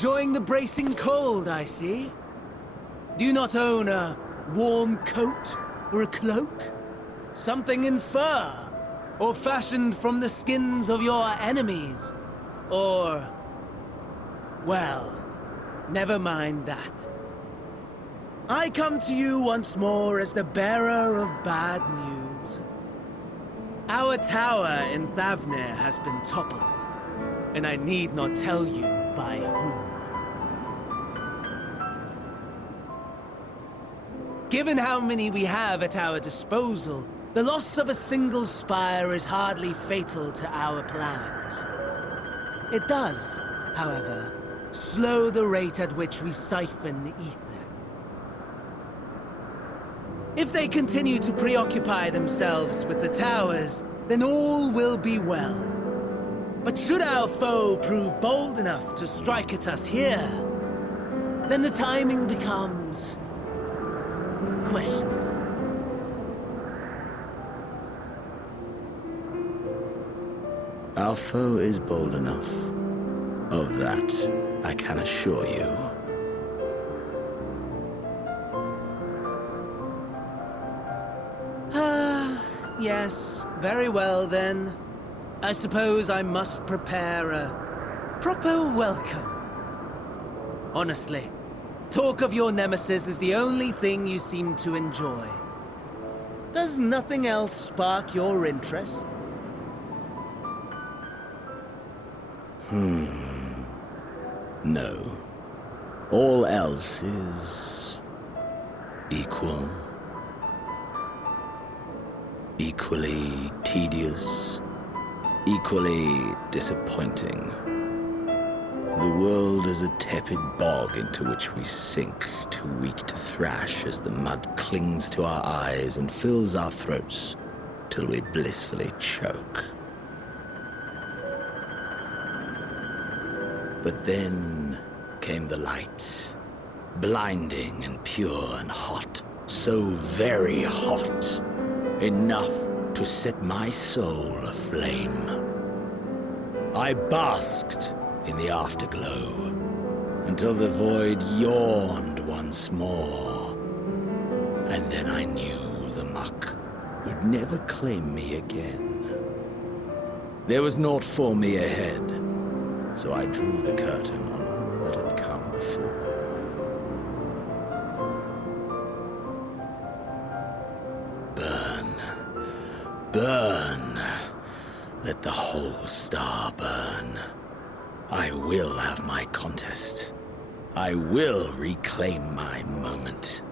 Enjoying the bracing cold, I see. Do you not own a warm coat or a cloak? Something in fur? Or fashioned from the skins of your enemies? Or... well, never mind that. I come to you once more as the bearer of bad news. Our tower in Thavnir has been toppled, and I need not tell you by whom. Given how many we have at our disposal, the loss of a single spire is hardly fatal to our plans. It does, however, slow the rate at which we siphon the ether. If they continue to preoccupy themselves with the towers, then all will be well. But should our foe prove bold enough to strike at us here, then the timing becomes questionable. Our foe is bold enough. Of that, I can assure you. Yes, very well then. I suppose I must prepare a proper welcome. Honestly, talk of your nemesis is the only thing you seem to enjoy. Does nothing else spark your interest? No. All else is... equal. Equally tedious. Equally disappointing. The world is a tepid bog into which we sink, too weak to thrash as the mud clings to our eyes and fills our throats till we blissfully choke. But then came the light, blinding and pure and hot, so very hot, enough to set my soul aflame. I basked in the afterglow until the void yawned once more, and then I knew the muck would never claim me again. There was naught for me ahead. So I drew the curtain on all that had come before. Burn. Burn. Let the whole star burn. I will have my contest. I will reclaim my moment.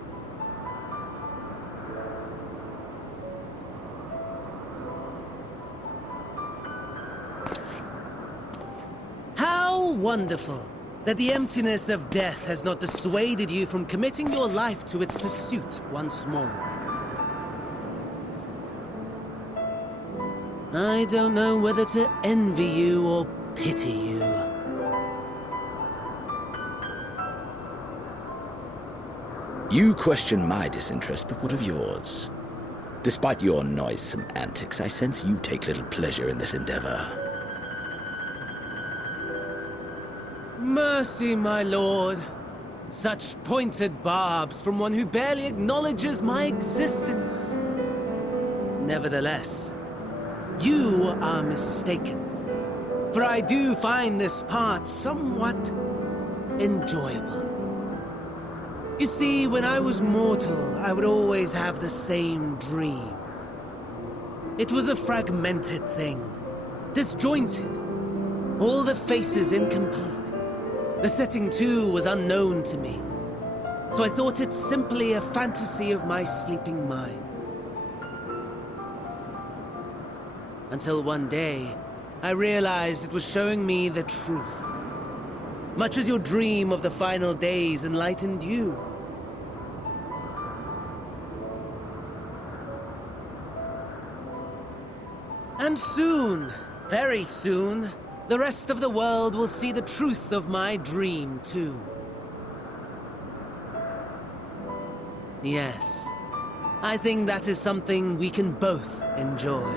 Wonderful that the emptiness of death has not dissuaded you from committing your life to its pursuit once more. I don't know whether to envy you or pity you. You question my disinterest, but what of yours? Despite your noisome antics, I sense you take little pleasure in this endeavor. Mercy, my lord. Such pointed barbs from one who barely acknowledges my existence. Nevertheless, you are mistaken. For I do find this part somewhat enjoyable. You see, when I was mortal, I would always have the same dream. It was a fragmented thing, disjointed, all the faces incomplete. The setting, too, was unknown to me, so I thought it simply a fantasy of my sleeping mind. Until one day, I realized it was showing me the truth, much as your dream of the final days enlightened you. And soon, very soon, the rest of the world will see the truth of my dream, too. Yes, I think that is something we can both enjoy.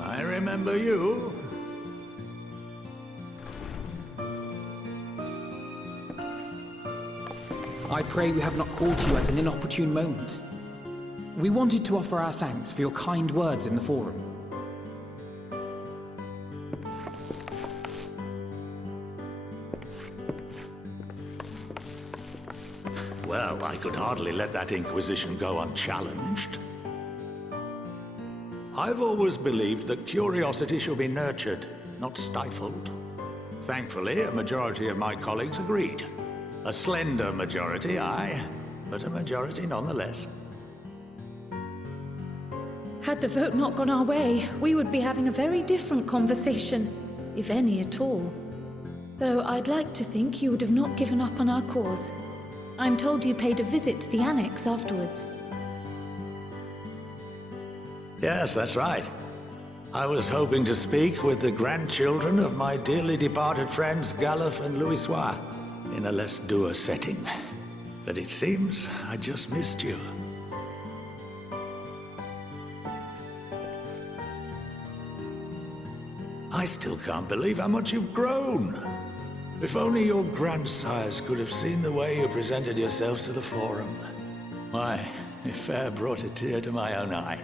I remember you. I pray we have not caught you at an inopportune moment. We wanted to offer our thanks for your kind words in the forum. Well, I could hardly let that Inquisition go unchallenged. I've always believed that curiosity should be nurtured, not stifled. Thankfully, a majority of my colleagues agreed. A slender majority, aye, but a majority nonetheless. Had the vote not gone our way, we would be having a very different conversation, if any at all. Though I'd like to think you would have not given up on our cause. I'm told you paid a visit to the Annex afterwards. Yes, that's right. I was hoping to speak with the grandchildren of my dearly departed friends Galuf and Louisoix in a less dour setting. But it seems I just missed you. I still can't believe how much you've grown. If only your grandsires could have seen the way you presented yourselves to the Forum. Why, it fair brought a tear to my own eye.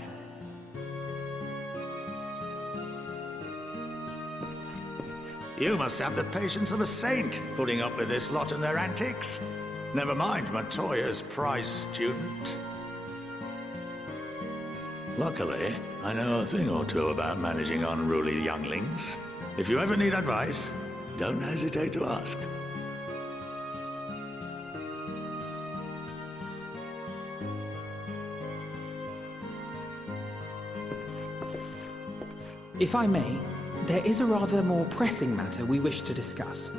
You must have the patience of a saint, putting up with this lot and their antics. Never mind Matoya's prize student. Luckily, I know a thing or two about managing unruly younglings. If you ever need advice, don't hesitate to ask. If I may, there is a rather more pressing matter we wish to discuss.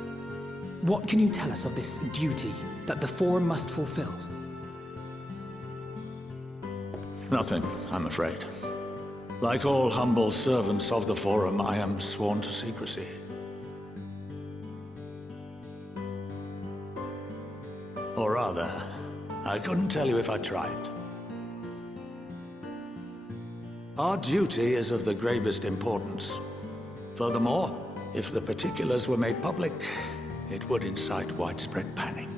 What can you tell us of this duty that the Forum must fulfill? Nothing, I'm afraid. Like all humble servants of the Forum, I am sworn to secrecy. Or rather, I couldn't tell you if I tried. Our duty is of the gravest importance. Furthermore, if the particulars were made public, it would incite widespread panic.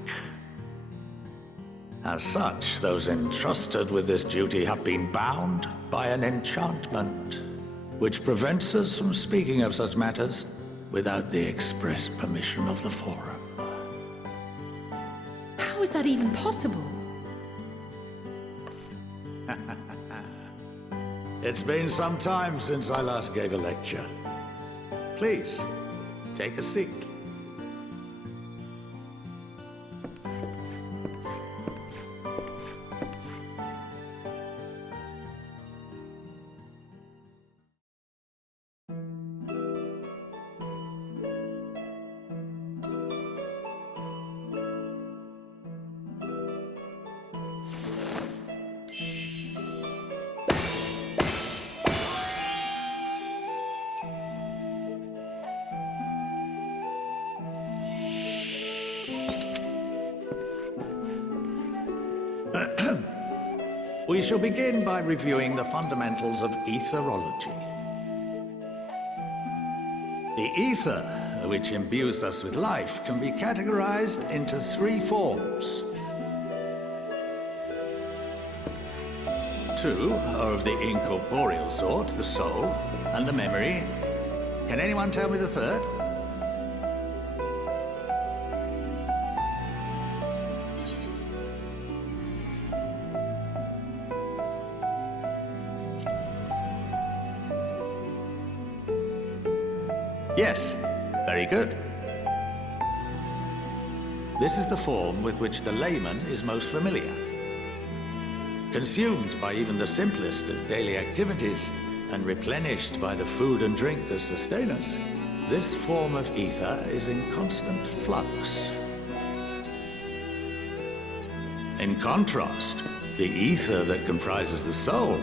As such, those entrusted with this duty have been bound by an enchantment, which prevents us from speaking of such matters without the express permission of the Forum. How is that even possible? It's been some time since I last gave a lecture. Please, take a seat. We shall begin by reviewing the fundamentals of etherology. The ether, which imbues us with life, can be categorized into three forms. Two are of the incorporeal sort, the soul, and the memory. Can anyone tell me the third? Yes, very good. This is the form with which the layman is most familiar. consumed by even the simplest of daily activities, and replenished by the food and drink that sustain us, this form of ether is in constant flux. In contrast, the ether that comprises the soul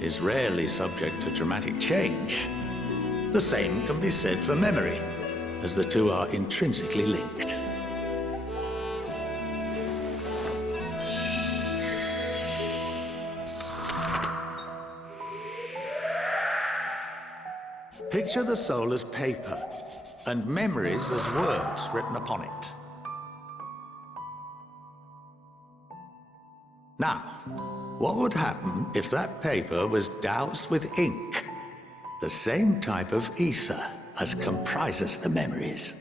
is rarely subject to dramatic change. The same can be said for memory, as the two are intrinsically linked. Picture the soul as paper, and memories as words written upon it. Now, what would happen if that paper was doused with ink, the same type of ether as comprises the memories?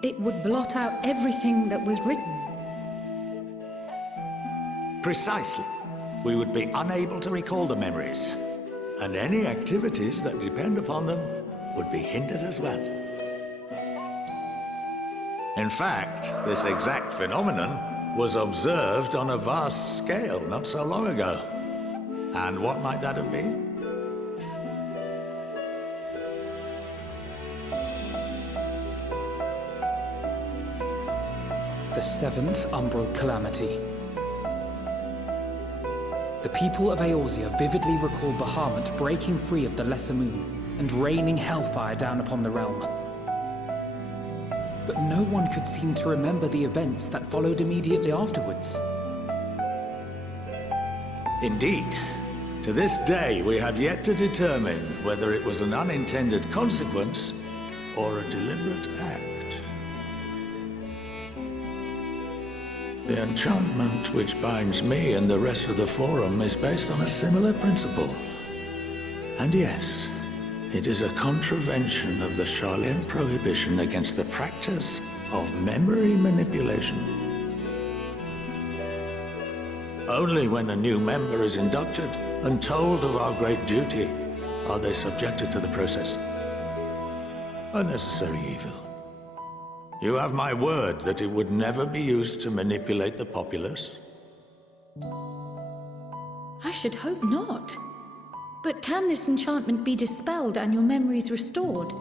It would blot out everything that was written. Precisely. We would be unable to recall the memories, and any activities that depend upon them would be hindered as well. In fact, this exact phenomenon was observed on a vast scale not so long ago. And what might that have been? The seventh Umbral Calamity. The people of Eorzea vividly recall Bahamut breaking free of the Lesser Moon and raining hellfire down upon the realm. But no one could seem to remember the events that followed immediately afterwards. Indeed. To this day, we have yet to determine whether it was an unintended consequence or a deliberate act. The enchantment which binds me and the rest of the Forum is based on a similar principle. And yes, it is a contravention of the Sharlayan prohibition against the practice of memory manipulation. Only when a new member is inducted and told of our great duty are they subjected to the process. A necessary evil. You have my word that it would never be used to manipulate the populace? I should hope not. But can this enchantment be dispelled and your memories restored?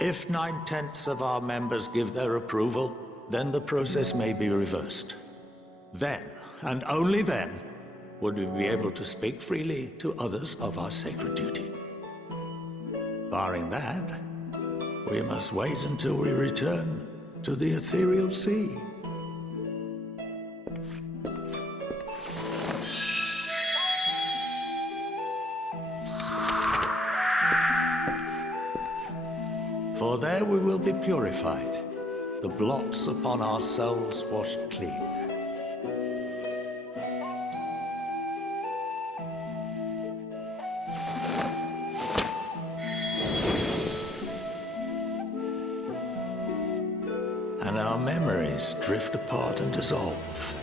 If 9/10 of our members give their approval, then the process may be reversed. Then, and only then, would we be able to speak freely to others of our sacred duty. Barring that, we must wait until we return to the ethereal sea. For there we will be purified, the blots upon our souls washed clean. And our memories drift apart and dissolve,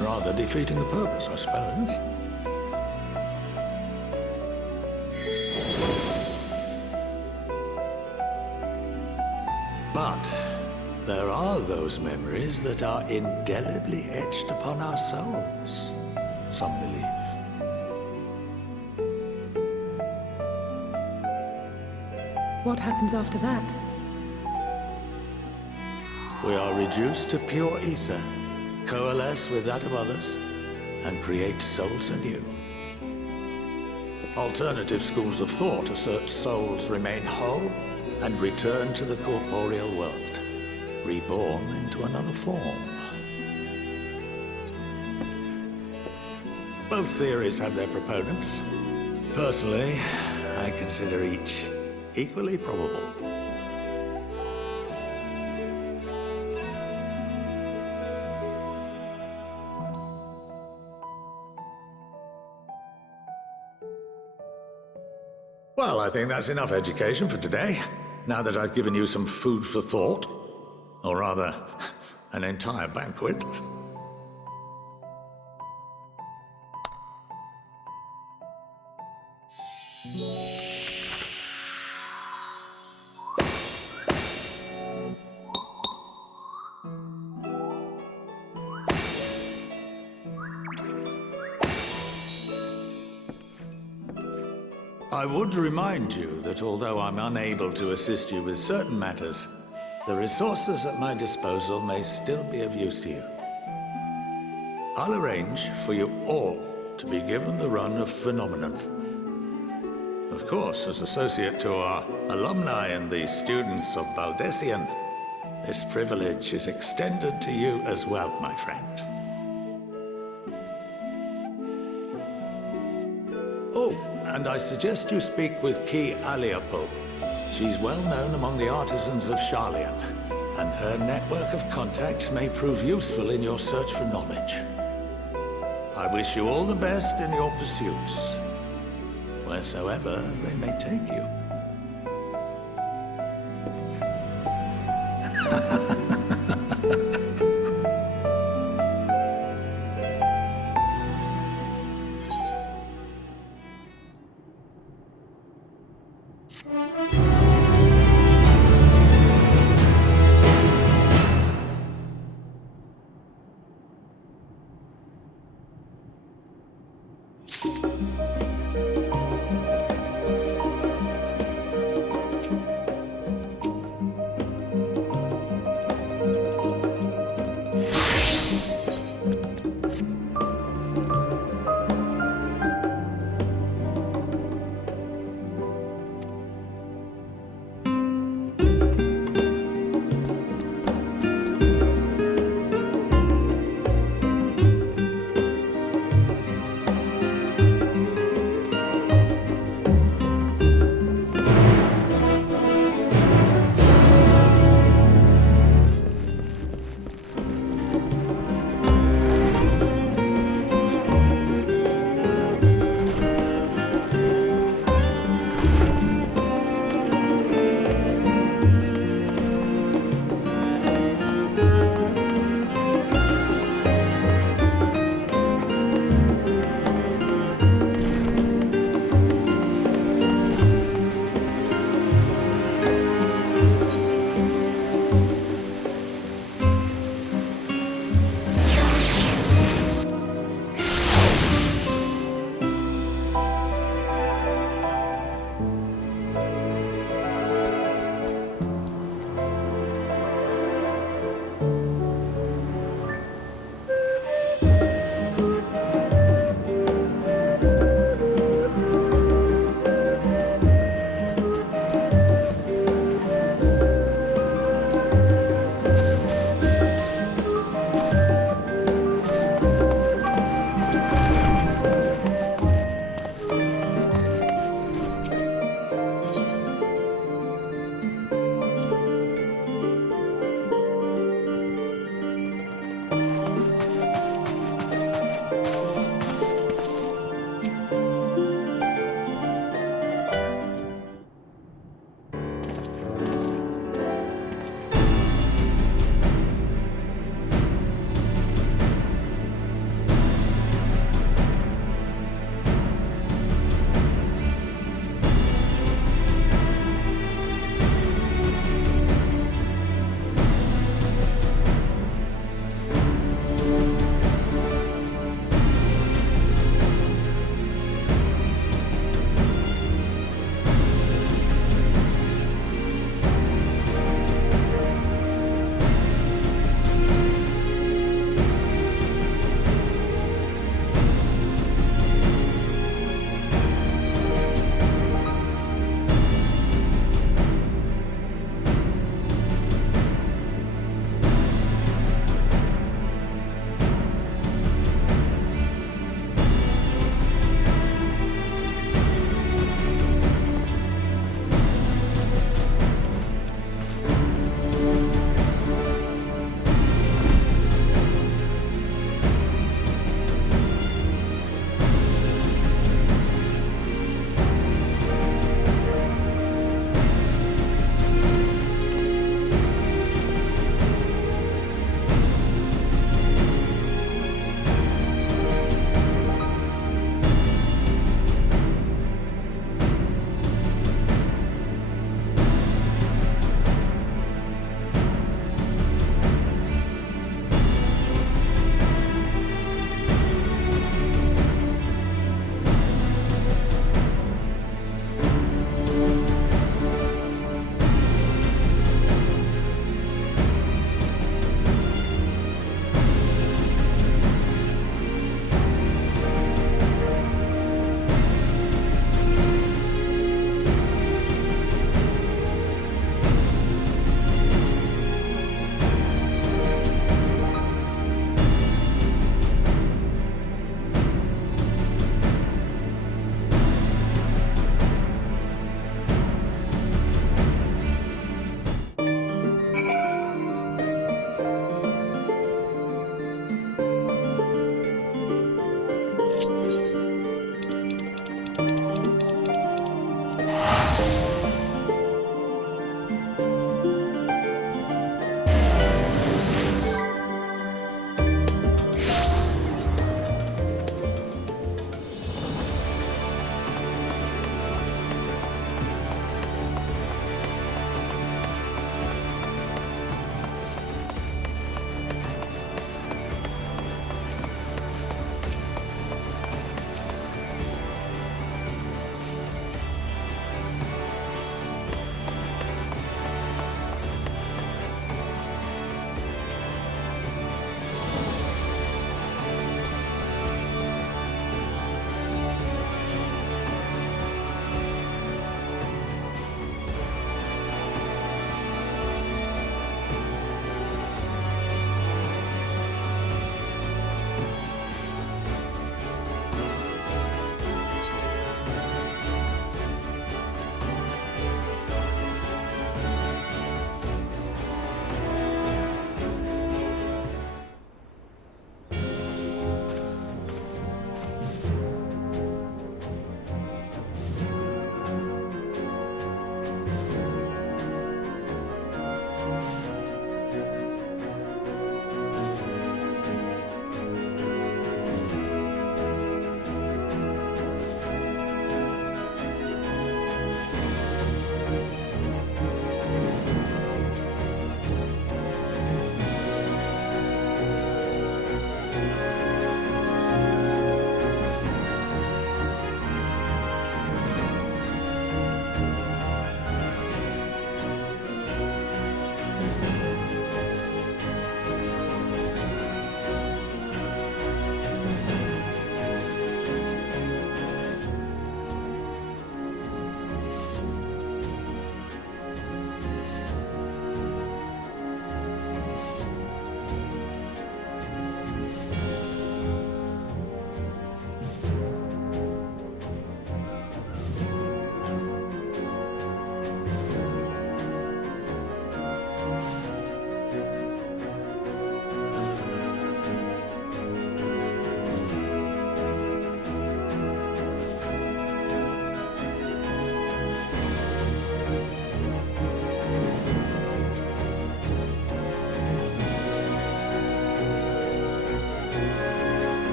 rather defeating the purpose, I suppose. But there are those memories that are indelibly etched upon our souls, some believe. What happens after that? We are reduced to pure ether, coalesce with that of others, and create souls anew. Alternative schools of thought assert souls remain whole and return to the corporeal world, reborn into another form. Both theories have their proponents. Personally, I consider each equally probable. Well, I think that's enough education for today, now that I've given you some food for thought. Or rather, an entire banquet. I would remind you that although I'm unable to assist you with certain matters, the resources at my disposal may still be of use to you. I'll arrange for you all to be given the run of Phenomenon. Of course, as associate to our alumni and the students of Baldessian, this privilege is extended to you as well, my friend. Oh, and I suggest you speak with Ki Aliapo. She's well known among the artisans of Sharlayan, and her network of contacts may prove useful in your search for knowledge. I wish you all the best in your pursuits, wheresoever they may take you.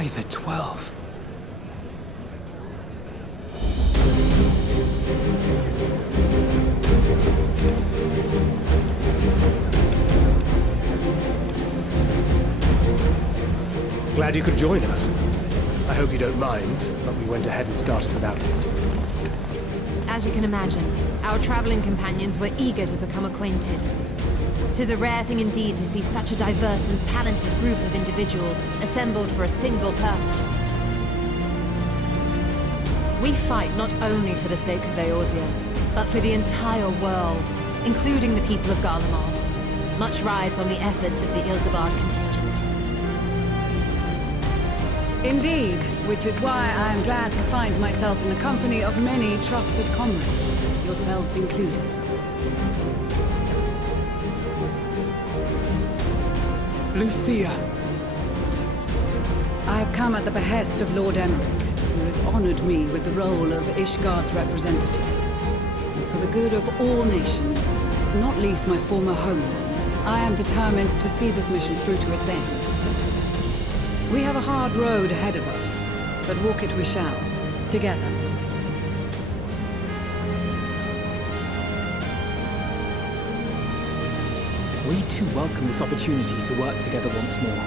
By the 12. Glad you could join us. I hope you don't mind, but we went ahead and started without you. As you can imagine, our traveling companions were eager to become acquainted. 'Tis a rare thing indeed to see such a diverse and talented group of individuals assembled for a single purpose. We fight not only for the sake of Eorzea, but for the entire world, including the people of Garlemald. Much rides on the efforts of the Ilsabard contingent. Indeed, which is why I am glad to find myself in the company of many trusted comrades, yourselves included. Lucia! I have come at the behest of Lord Emmerich, who has honored me with the role of Ishgard's representative. And for the good of all nations, not least my former homeland, I am determined to see this mission through to its end. We have a hard road ahead of us, but walk it we shall, together. We too welcome this opportunity to work together once more.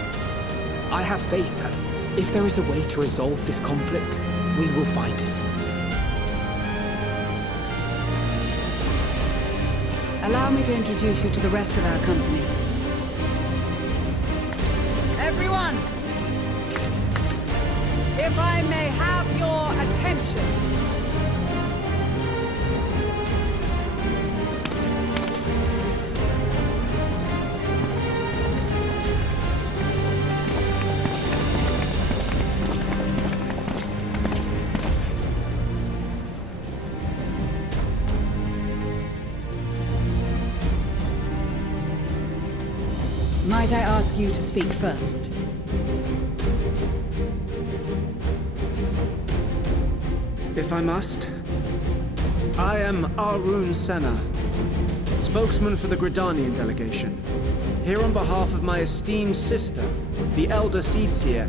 I have faith that, if there is a way to resolve this conflict, we will find it. Allow me to introduce you to the rest of our company. Everyone! If I may have your attention. Might I ask you to speak first? If I must. I am Arun Senna, spokesman for the Gridanian delegation, here on behalf of my esteemed sister, the Elder Seedseer.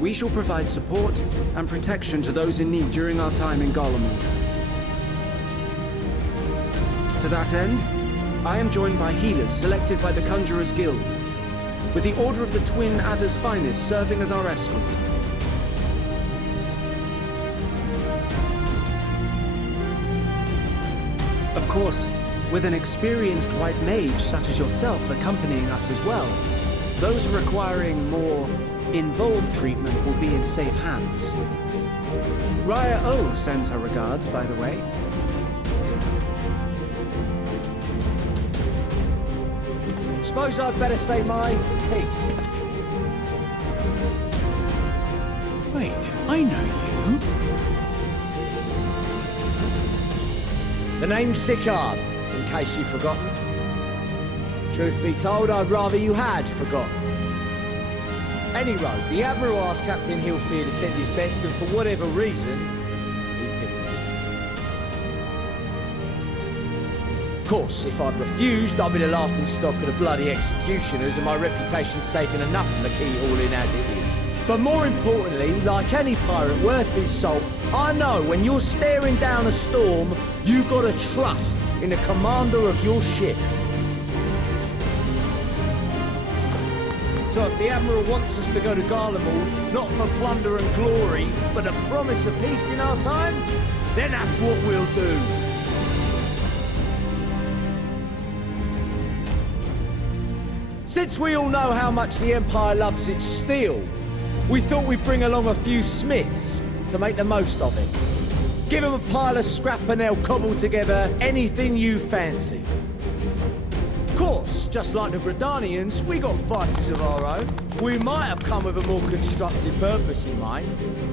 We shall provide support and protection to those in need during our time in Garlemald. To that end, I am joined by healers selected by the Conjurers Guild, with the Order of the Twin Adder's Finest serving as our escort. Of course, with an experienced white mage such as yourself accompanying us as well, those requiring more involved treatment will be in safe hands. Raya O sends her regards, by the way. Suppose I'd better say my piece. Wait, I know you. The name's Sicard, in case you've forgotten. Truth be told, I'd rather you had forgotten. Anyway, the Admiral asked Captain Hillfear to send his best, and for whatever reason, he picked me. Of course, if I'd refused, I'd be the laughingstock of the bloody executioners, and my reputation's taken enough of a keyhauling as it is. But more importantly, like any pirate worth his salt, I know when you're staring down a storm, you gotta trust in the commander of your ship. So if the Admiral wants us to go to Garlemald, not for plunder and glory, but a promise of peace in our time, then that's what we'll do. Since we all know how much the Empire loves its steel, we thought we'd bring along a few smiths to make the most of it. Give them a pile of scrap and they'll cobble together anything you fancy. Of course, just like the Gridanians, we got fighters of our own. We might have come with a more constructive purpose in mind,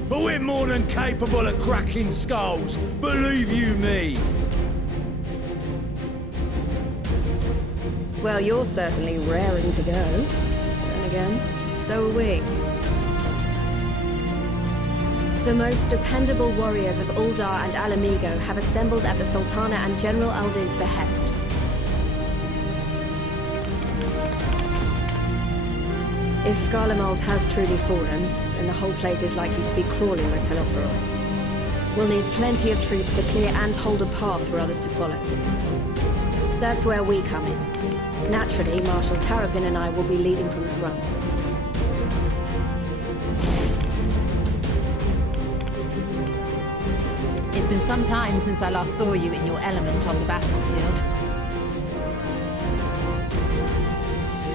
but we're more than capable of cracking skulls, believe you me. Well, you're certainly raring to go. Then again, so are we. The most dependable warriors of Uldar and Alamigo have assembled at the Sultana and General Aldin's behest. If Garlemald has truly fallen, then the whole place is likely to be crawling with Telophoroi. We'll need plenty of troops to clear and hold a path for others to follow. That's where we come in. Naturally, Marshal Tarapin and I will be leading from the front. It's been some time since I last saw you in your element on the battlefield.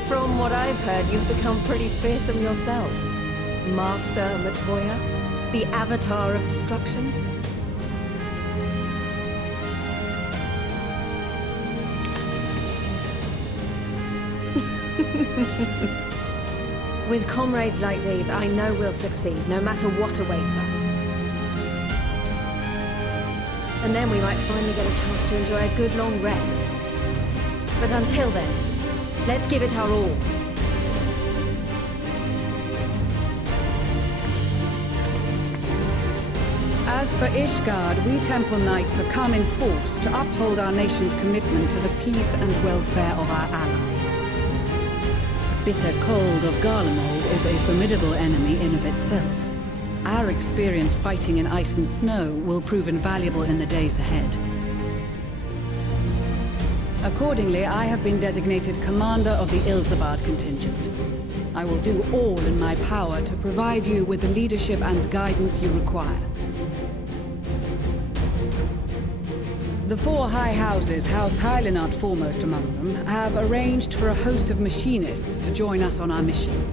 From what I've heard, you've become pretty fearsome yourself. Master Matoya, the Avatar of Destruction. With comrades like these, I know we'll succeed, no matter what awaits us. And then we might finally get a chance to enjoy a good long rest. But until then, let's give it our all. As for Ishgard, we Temple Knights have come in force to uphold our nation's commitment to the peace and welfare of our allies. The bitter cold of Garlemald is a formidable enemy in of itself. Our experience fighting in ice and snow will prove invaluable in the days ahead. Accordingly, I have been designated commander of the Ilzabard contingent. I will do all in my power to provide you with the leadership and guidance you require. The four high houses, House Hylinard foremost among them, have arranged for a host of machinists to join us on our mission.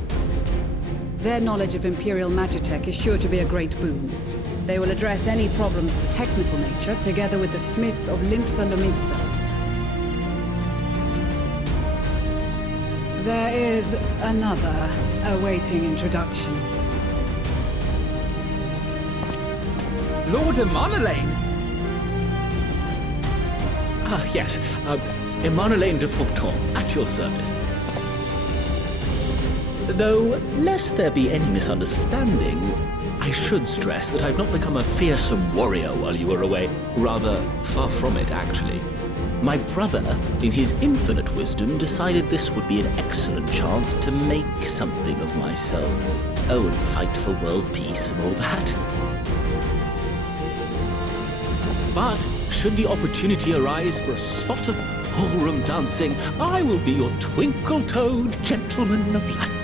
Their knowledge of Imperial Magitech is sure to be a great boon. They will address any problems of a technical nature, together with the smiths of Limpsa Lomitsa. There is another awaiting introduction. Lord Emanolain! Ah, yes. Emanolain de Forton, at your service. Though, lest there be any misunderstanding, I should stress that I've not become a fearsome warrior while you were away. Rather, far from it, actually. My brother, in his infinite wisdom, decided this would be an excellent chance to make something of myself. Oh, and fight for world peace and all that. But, should the opportunity arise for a spot of ballroom dancing, I will be your twinkle-toed gentleman of light.